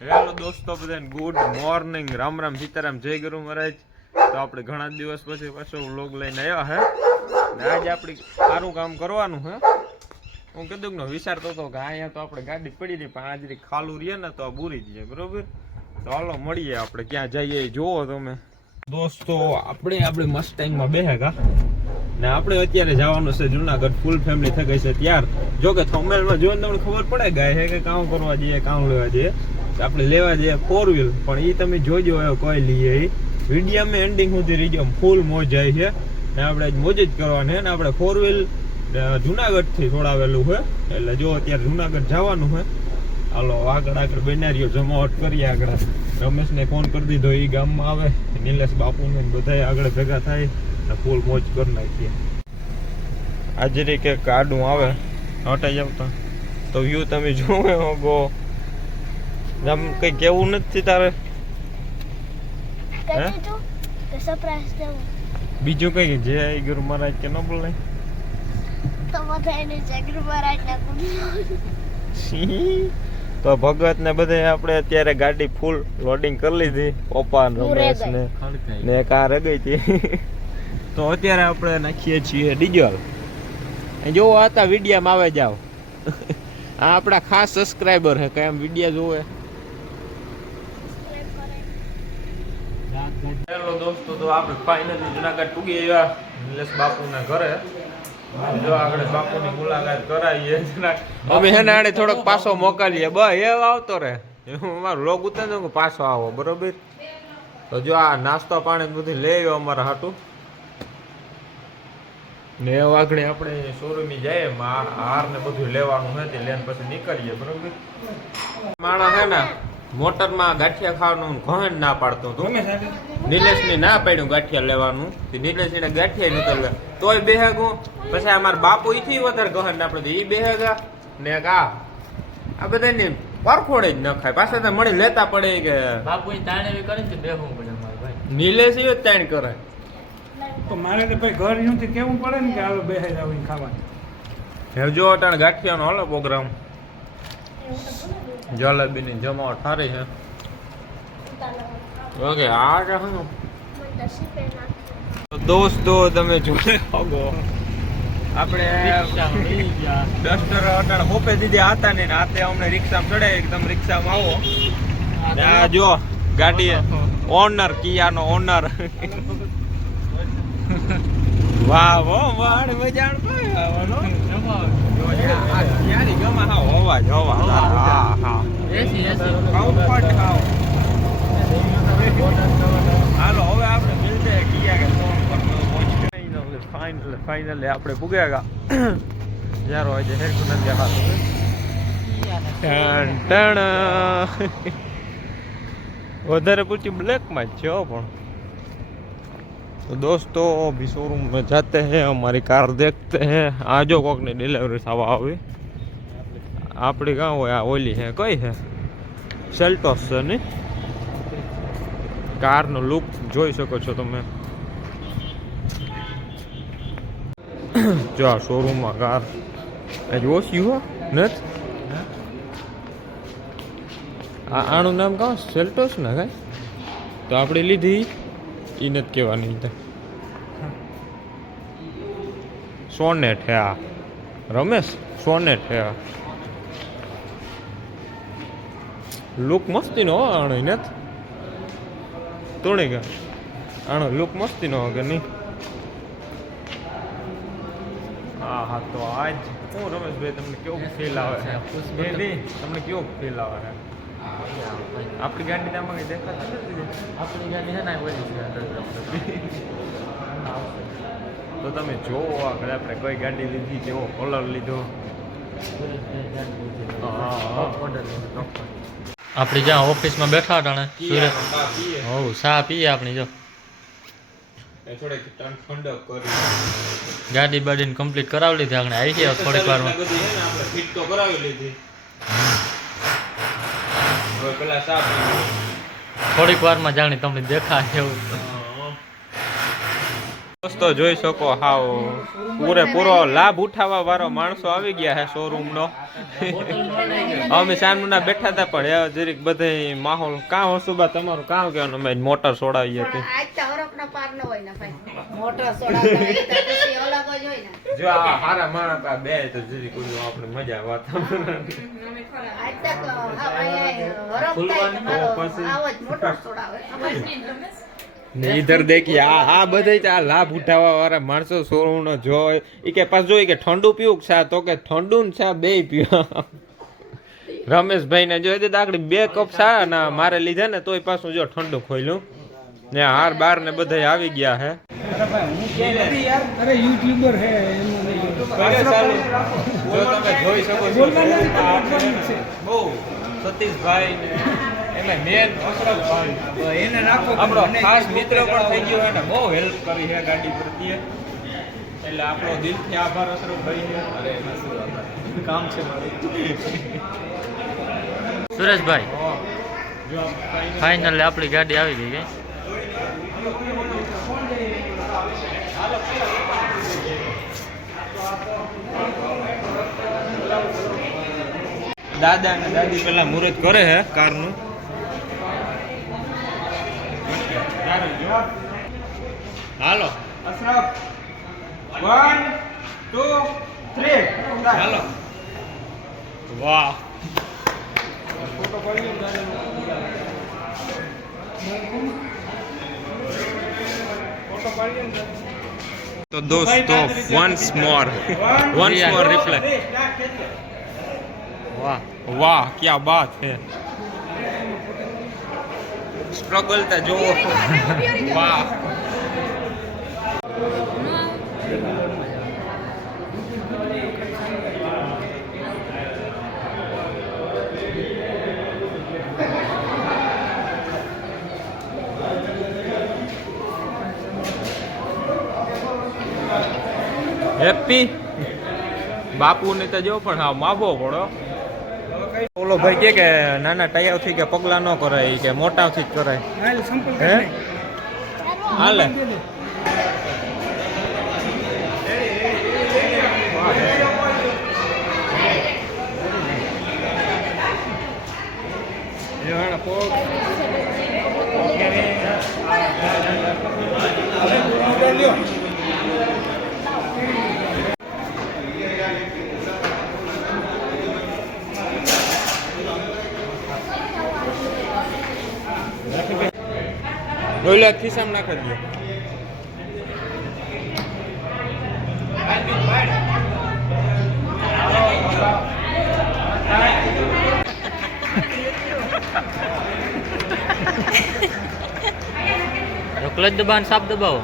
Hello દોસ્તો, બધાને good morning Ram Ram Sitaram, જય ગુરુ મહારાજ. તો આપણે ઘણા દિવસ પછી પાછો વ્લોગ લઈને આવ્યા હે. ને આજે આપણે સારું કામ કરવાનું હે. હું કીધું કે વિચારતો હતો કે અહીંયા તો આપણે ગાડી પડી નહીં પણ આજે ખાલું રહીએ ને તો આ બુરી જઈએ બરોબર? તો હાલો, મળીએ આપણે. ક્યાં જઈએ જોવો તમે. દોસ્તો, આપણે આપણે મસ્ટેંગમાં બેહેગા ને આપણે અત્યારે જવાનું છે જુનાગઢ. ફૂલ ફેમિલી થઈ ગઈ છે ત્યાર. જો કે થંબનેલમાં જોઈને તમને ખબર પડે ગાય છે કે કામ કરવા જઈએ કામ લેવા જઈએ આપણે લેવા જઈએ ફોર વ્હીલ પણ એ તમે જોજો હવે કોઈ લઈએ એ વિડીયામાં એન્ડિંગ સુધી રીડિયમ ફૂલ મોજ જાય છે. ને આપણે આજ મોજ જ કરવાની ને આપણે ફોર વ્હીલ જુનાગઢથી છોડાવેલું છે. એટલે જો અત્યારે જુનાગઢ જવાનું છે, હાલો, આગળ આગળ બેનારીઓ જમાવટ કરીએ આગળ. રમેશને ફોન કરી દીધો એ ગામમાં આવે. નિલેશ બાપુને બધા આગળ ભેગા થાય ને ફૂલ મોજ કરી નાખીએ. હાજરી કે કાડું આવે, હટાઈ આવતા. તો વ્યૂ તમે જોવે ગો આમ કઈ કેવું નથી તારે? બીજું કઈ જે ગુરુ મહારાજ કે ન બોલે? તો મહારાજ ના તો ભગત ને બધે આપણે અત્યારે ગાડી ફૂલ લોડિંગ કરી લીધી પપ્પા રમેશ ને ને કાર ગઈ હતી. તો અત્યારે આપણે નાખીએ છીએ ડીઝલ જો હતા વિડીયામાં આવે જાવ આ આપણા ખાસ સબસ્ક્રાઈબર હે એમ વિડીયા જોવે. હેલો દોસ્તો તો આપણે ફાઇનલી જુનાગઢ પૂગી આવ્યા નિલેશ બાપુના ઘરે. જો તો આ નાસ્તો પાણી બધું લઈ આવ્યો અમારા હાટું. ને એ આપણે શોરૂમી જઈએ. હાર ને બધું લેવાનું હોય તે પછી નીકળીએ, બરોબર? માણસ હે ને મોટરમાં ગાંઠિયા ખાવાનું ઘણ ના પાડતો હતો. નિલેશ ને ના પાડ્યું ગાંઠિયા લેવાનું. નિલેશ એને ગાંઠિયા નીકળ તોય બેહેગું. પછી અમારા બાપુ ઈથી વધારે ગહન ના પડે. ઈ બેહેગા. ને કા આ. બધાને પરખોડે જ ન ખાય. પાછા તો મળી લેતા પડે કે બાપુ તાણે એવી કરે ને બેહવું પડે મારે ભાઈ. નિલેશ એ જ તાણ કરે. તો મારે તો ભાઈ ઘર યુંથી કેવું પડે ને કે હાલો બેહાઈ આવીને ખાવાનું. હેવજો અટાણ ગાંઠિયાનો હલો પ્રોગ્રામ. જલેબીની જમાવટ સારી છે. ઓકે, આ કે દોસ્તો, તમે જોઈ શકો. આપણે ડસ્ટર અટાણ હોપે દીધી હતા ને હાથે અમને રિક્ષામાં ચડે એકદમ રિક્ષામાં આવો. આ જો ગાડી ઓનર, કિયાનો ઓનર. વાહ વાહ વાહ મજાણ આવવાનો ફાઇનલ આપણે પૂગ્યા ગયા. યાર આજે હેરકુ નથી દેખાતું ટણ ટણ. વધારે પૂછી બ્લેકમાં જ છે પણ. तो दोस्तों अभी शोरूम में जाते हैं हमारी कार देखते हैं आज कोक ने डिलीवरी થવા આવી આપણી કાં હોય આ ઓલી છે કઈ છે સેલ્ટોસ છે ને કારનો લુક જોઈ શકો છો તમે જો આ શોરૂમમાં કાર એ જોશી હો નથ આ આનું નામ કાં સેલ્ટોસ ને કાંઈ તો આપણે લીધી એ નથી કહેવાની સોનેટ હે આ. રમેશ સોનેટ હે આ. લુક મસ્તીનો આણો એને નથી? તોણી કે આણો લુક મસ્તીનો કે નહીં? હા હા તો આજ. હું રમેશભાઈ તમને કેવું ફીલ આવે? છે તમને કેવું ફીલ આવે? છે આપણી ગાડી આમાં કઈ દેખાતા નથી. આપણી ગાડી છે ને તો તમે જોવો આગળ આપણે કઈ ગાડી લીધી કેવો કલર લીધો. આપણી જ્યાં ઓફિસમાં બેઠા હતા ને સુરત હોવ ચા પીએ. આપણી જો. ગાડી બાડીને કમ્પ્લીટ કરાવી લીધી આપણે આવી ગયા થોડીક વારમાં. આપણે ફિટ તો કરાવી લીધી. પેલા વાર થોડીક વારમાં જાણી તમને દેખાય એવું. દોસ્તો દોસ્તો જોઈ શકો હાવ પૂરેપૂરો લાભ ઉઠાવવા વાળો માણસો આવી ગયા છે શોરૂમ નો અમે સામના બેઠા હતા પણ એવા જરીક બધે માહોલ કાં હસુબા તમારું કામ કહેવાનું? અમે મોટર છોડાવી હતી. આજ તો હરખનો પાર ન હોય ને ભાઈ. મોટર અલગ જ આ હારા માણસ આ બે તો જુદી ઓલું આપણે મજા વાતાવરણ આજ તક હા અહીંયા હરખ થાય ખુલવાનું તમારો તો પછી. આવો જ મોટર સોડાવે ને ઈધર દેખી આ આ બધા આ લાભ ઉઠાવવા વાળા માણસો શોરૂમ નો જોય ઈ કે પાછું જોઈ કે ઠંડુ પીવું કે ચા તો કે ઠંડુ ને છે બે પીવા. રમેશભાઈ ને જોઈ દે દાખલી બે કપ સારા ના મારે લીધા ને તોય પાછું જો ઠંડુ ખોલ્યું ને હાર બાર ને બધા આવી ગયા હે. અરે હું કે નથી. યાર અરે યુટ્યુબર હે જો તમે જોઈ શકો છો. બહુ સતીશભાઈ ને મેન અશરફભાઈ. એને રાખો આપણો ખાસ મિત્ર પણ થઈ ગયો બહુ હેલ્પ કરી છે ગાડી પ્રત્યે. એટલે આપણો દિલથી આભાર અશરફભાઈ ને અરે એમાં કામ છે સુરેશભાઈ ફાઈનલ ફાઇનલી આપણી ગાડી આવી ગઈ કઈ દાદા અને દાદી પેલા મુહૂર્ત કરે હે કારનું? હાલો. અશરફ વન ટુ થ્રી હાલો. વાહ. तो दोस्तों once more once more reply वाह। वाह क्या बात है। स्ट्रगल था जो। वाह। હેપી. બાપુને તો જો પણ હા માવો પડો. ઓલો ભાઈ કે કે નાના ટાયરથી કે પગલા ન કરાય કે મોટાથી જ કરાય. હે? હાલે. દે ઓલા ખિસ્સામાં નાખી દો. ક્લચ દબાણ સાપ દબાવો.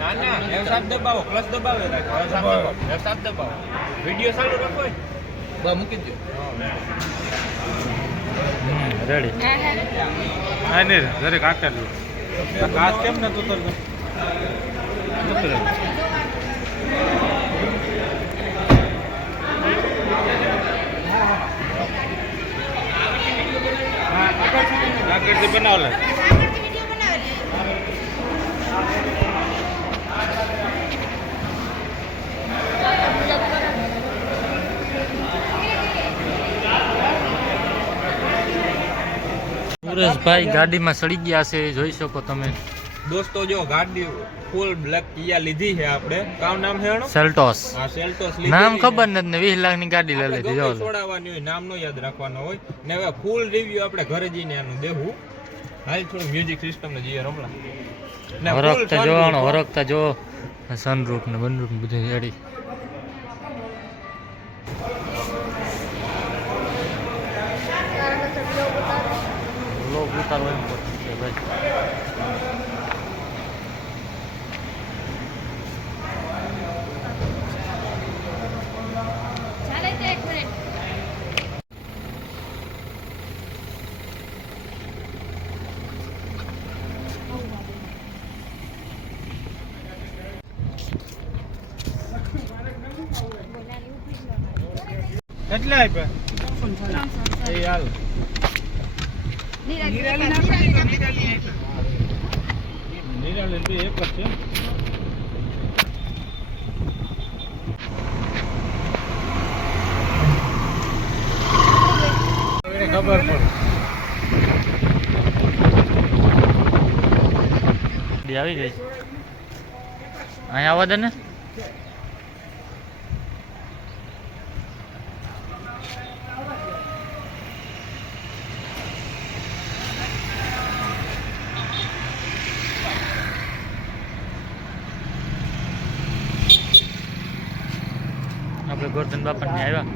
ના ના એ સાપ દબાવો ક્લચ દબાવે રાખો સાપ દબાવો. સાફ સાપ દબાવો. વિડિયો ચાલુ રાખો બા મૂકી દો રેડી હા ને દરેક આકેલું કાચ કેમ ને તો આગળથી બનાવ સુરેશભાઈ ગાડીમાં સડી ગયા છે જોઈ શકો તમે. દોસ્તો જો ગાડી ફૂલ બ્લેક કિયા લીધી છે આપણે. કામ નામ છે સેલ્ટોસ. હા સેલ્ટોસ લીધી નામ ખબર નથી ને વીસ લાખની ગાડી લઈ લીધી જો છોડાવવાની હોય નામ નો યાદ રાખવાનો હોય. ને હવે ફૂલ રિવ્યુ આપણે ઘરે જઈને આનું દેવું હાલ થોડું મ્યુઝિક સિસ્ટમ ને જઈએ રમલા. ને વરખતા હરખતા sunroof જોવાનો હો. જો. સનરૂફ ને બનરૂફ બધું રેડી. ઉતારવો એમ છે ભાઈ. કેટલા આપ્યા? એ હાલ. એક જ છે ખબર પડ આવી ગઈ. અહીંયા આવવા દે ને. ગોરધન બાપા ને આવ્યા.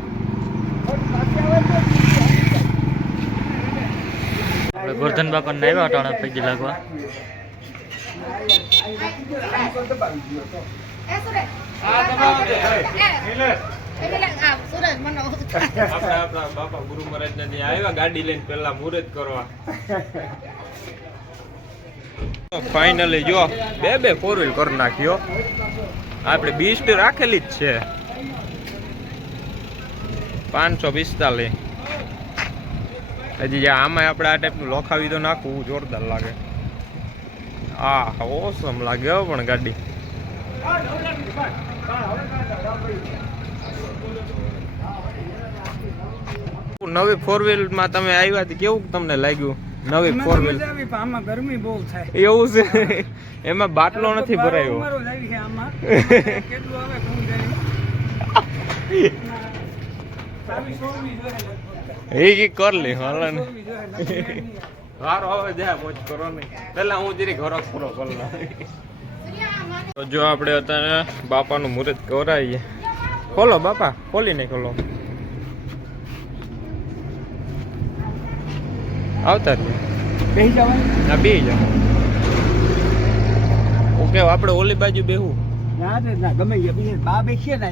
આપણે ગોરધન બાપા ને આવ્યા અટાણા પૈકી લાગવા. બાપા ગુરુ મહારાજ ને આવ્યા ગાડી લઈને પેલા મુહૂર્ત કરવા ફાઇનલી જો બે બે ફોર વ્હીલ કરી નાખ્યો. આપણે બીસ્ટ રાખેલી જ છે. પાંચસો પિસ્તાલીસ. હજી આમાં આપણે આ ટાઈપનું લોખાવી તો નાખવું જોરદાર લાગે. આ ઓસમ લાગે હો પણ ગાડી. નવી ફોર વ્હીલમાં તમે આવ્યા હતી કેવું તમને લાગ્યું? નવી ફોર વ્હીલ આમાં ગરમી બહુ થાય. એવું છે? એમાં બાટલો નથી ભરાયો. કેટલું આવે કોણ જાણે ચાવી સોળમી જોઈએ લગભગ. એ કી કર લે હાલ ને. હારો હવે જા કરો ને પેલા હું જરી ઘરો પૂરો કરી તો જો આપણે અત્યારે બાપાનું મુહૂર્ત કરાવીએ. ખોલો બાપા ખોલી નહીં ખોલો આવતા બેસી જવાનું? ના બે જાઓ. ઓકે આપણે ઓલી બાજુ બેહું. ના ના ગમે બા બેસીએ ને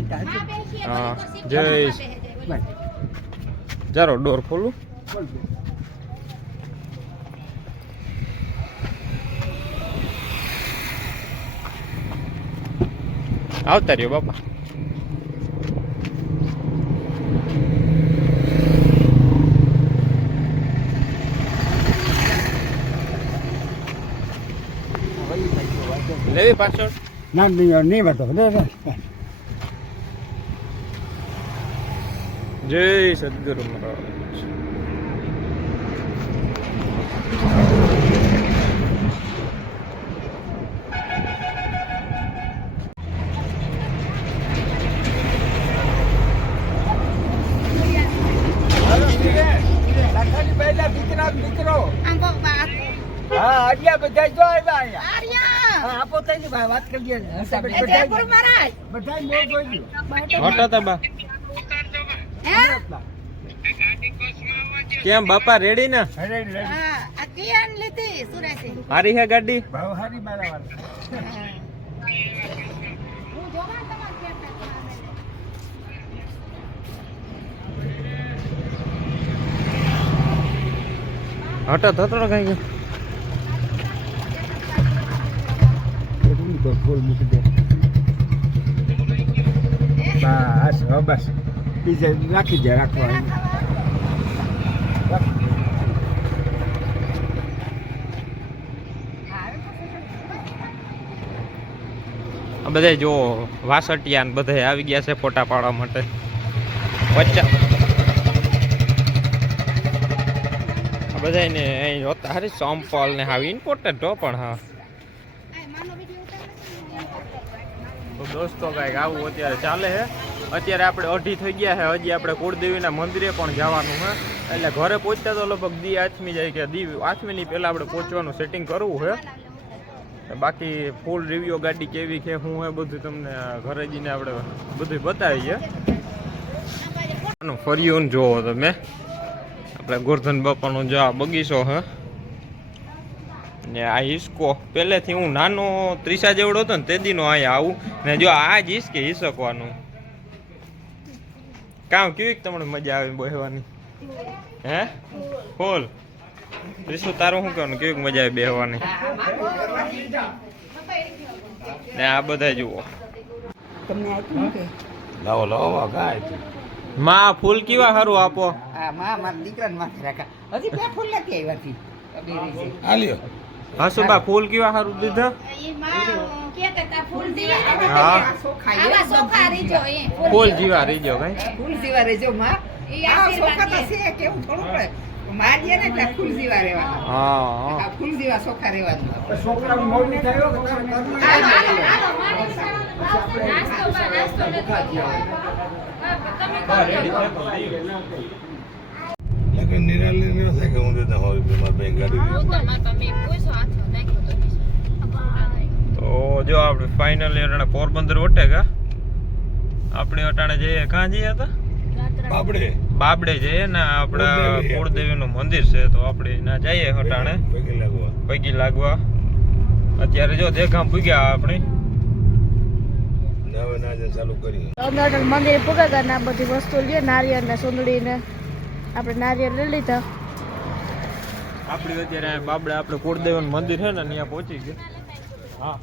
જય જારો ડોર ખોલું. આવતા રહ્યો બાપા. લેવી પાછળ? ના નહીં નહીં વાંધો રે રે જય સદગુરુ મહારાજ. આમ બહુ બા- કેમ બાપા રેડી ને? હારી હે ગાડી હટો હારી મારા વાળા હું જોવા તમાર ક્યાં ક્યાં હટા થતો કઈ ગયો. મૂકી દે. બસ બસ. બીજે રાખી દે રાખવા બધા જો વાસટિયા ને બધા આવી ગયા છે ફોટા પાડવા માટે. વચ્ચે આ બધા ને અહીં જોતા હારી સોમપોલ ને હાવ ઇમ્પોર્ટન્ટ હો પણ હા માનો વીડિયો તો દોસ્તો, કાંઈક આવું અત્યારે ચાલે છે. અત્યારે આપણે અઢી થઈ ગયા છે. હજી આપણે કુળદેવીના મંદિરે પણ જવાનું છે. એટલે ઘરે પહોંચતા તો લગભગ દી આથમી જાય કે દી આથમીની પહેલાં આપણે પહોંચવાનું સેટિંગ કરવું છે. બાકી ફૂલ રિવ્યુ ગાડી કેવી છે, શું એ બધું તમને ઘરે જઈને આપણે બધું બતાવીએ. ફર્યું જોવો તમે. આપણે ગોરધન બાપાનો જો બગીચો છે ને આ હિસકો. પહેલેથી હું નાનો ત્રીસા જેવડો હતો ને તે દીનો અહીંયા આવું. ને જો આ જ હિસકે હિસકવાનું. કામ કેવી તમને મજા આવે બેહવાની? હે? ફૂલ ત્રીસું તારું શું કરવાનું? કેવી મજા આવે બેહવાની? ને આ બધા જુઓ. તમને લાવો લાવો ગાયમાં ફૂલ કેવા સારું આપો? આ માં મારા દીકરાને માથે રાખા હજી બે ફૂલ નથી આવ્યા થી હાલ્યો હાસુબા ફૂલ કેવા સારું દીધા? ફૂલ સોફા રીજો એ ફૂલ જીવા રહીજો કઈ ફૂલ જીવા રહેજો માં ઈ કે નિરાલી ન થાય કે હું દેતા હોય મારી બેન ગાડી તો જો આપણે ફાઇનલી અટાણે પોરબંદર વટેગા આપણે અટાણે જઈએ કાં જઈએ હતા બાબડે. બાબડે જઈએ ને આપણા કુળદેવી. નું મંદિર છે તો આપણે ના જઈએ અટાણે. પગે લાગવા. પૈકી લાગવા. અત્યારે જો દેખામ પૂગ્યા આપણે. ચાલુ કરી અમે મંદિર પૂગા ને બધી વસ્તુ લઈએ નારિયેળ ને સુંદડી ને આપણે નારિયેળ લઈ લીધા. આપણે અત્યારે આ બાબડે આપણે કુળદેવન મંદિર છે ને ત્યાં પહોંચી ગયા. હા.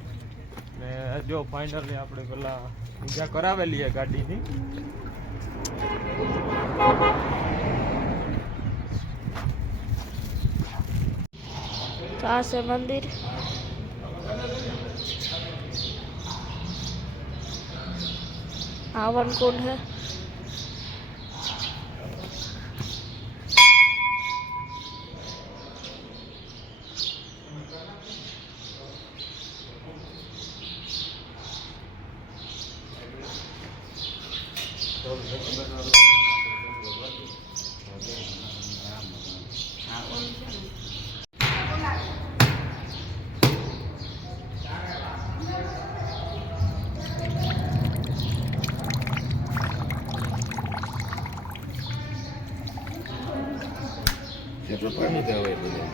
ને જો ફાઇનલી આપણે પેલા પૂજા કરાવેલી છે ગાડીની. તો આ છે મંદિર. હવન કુંડ है જેટલું પાણી કરવું હવે બધું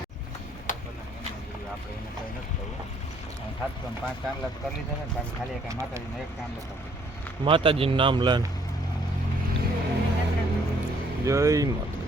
પાંચ કામ લગ કરી લીધા ને બાકી ખાલી એક માતાજીનું એક કામ લખાવ માતાજીનું નામ લેન. જય માતા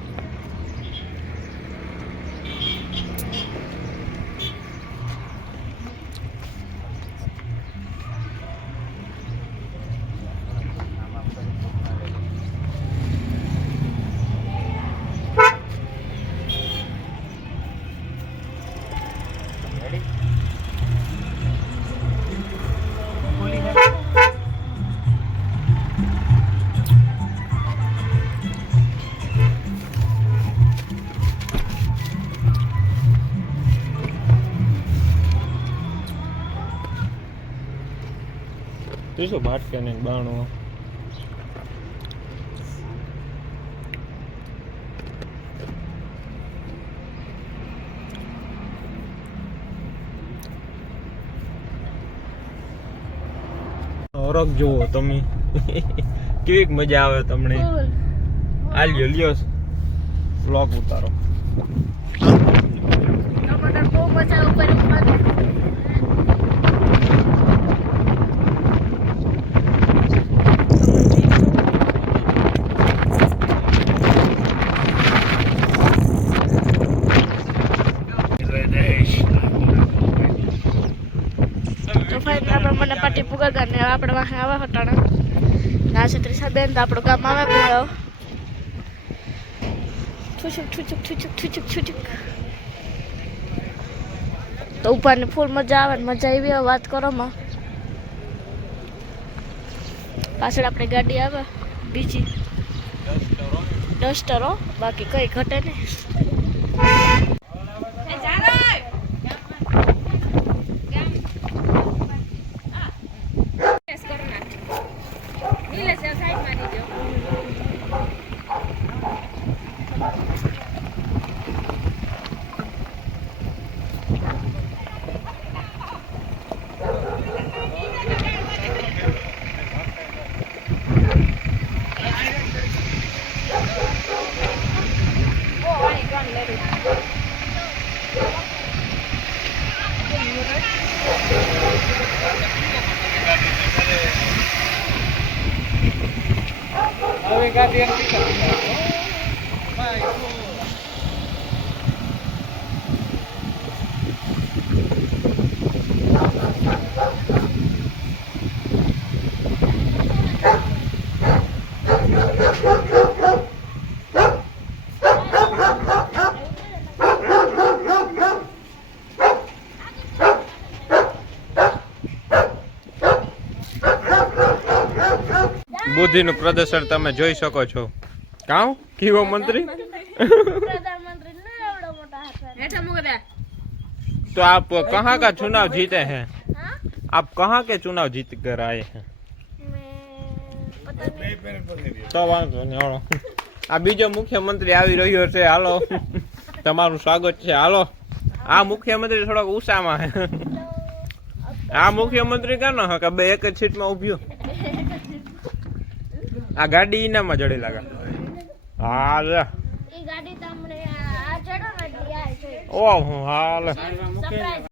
તું શું ને બાણું. હરક જુઓ તમે. કેવીક મજા આવે તમને. આલ્યો લ્યો. વ્લોગ ઉતારો ટમાટર બહુ મજા ઉપર ઉપર તો ફાઈનલ આપણે મને પાટી ને આપણે વાહે આવા હટાણા. છે ત્રીસા બેન તો આપણું ગામ આવે ગયો ઠુચુક ઠુચુક ઠુચુક ઠુચુક ઠુચુક તો ઉપરની ફૂલ મજા આવે ને મજા આવી વાત કરો માં પાછળ આપણે ગાડી આવે. બીજી. ડસ્ટરો બાકી કઈ ઘટે નહીં. હવે બુદ્ધિનું પ્રદર્શન તમે જોઈ શકો છો કાઉ કીવો મંત્રી प्रधानमंत्री ने एवढा मोठा हात आहे. હેઠા મૂકો દે तो आप कहाँ का चुनाव जीते हैं हाँ? आप कहाँ के चुनाव जीत कर आए हैं मैं पता नहीं તો વાંધો નહીં હાલો આ બીજો મુખ્યમંત્રી આવી રહ્યો છે હાલો તમારું સ્વાગત છે હાલો આ મુખ્યમંત્રી થોડોક ઉષામાં હે આ મુખ્યમંત્રી કાનો હે કે બે એક જ સીટમાં ઉભ્યો આ ગાડી ઇનામાં જડે લાગે હા લે એ ગાડી તમને આ ચડો ને એટલે આ હા લે સરપ્રાઈઝ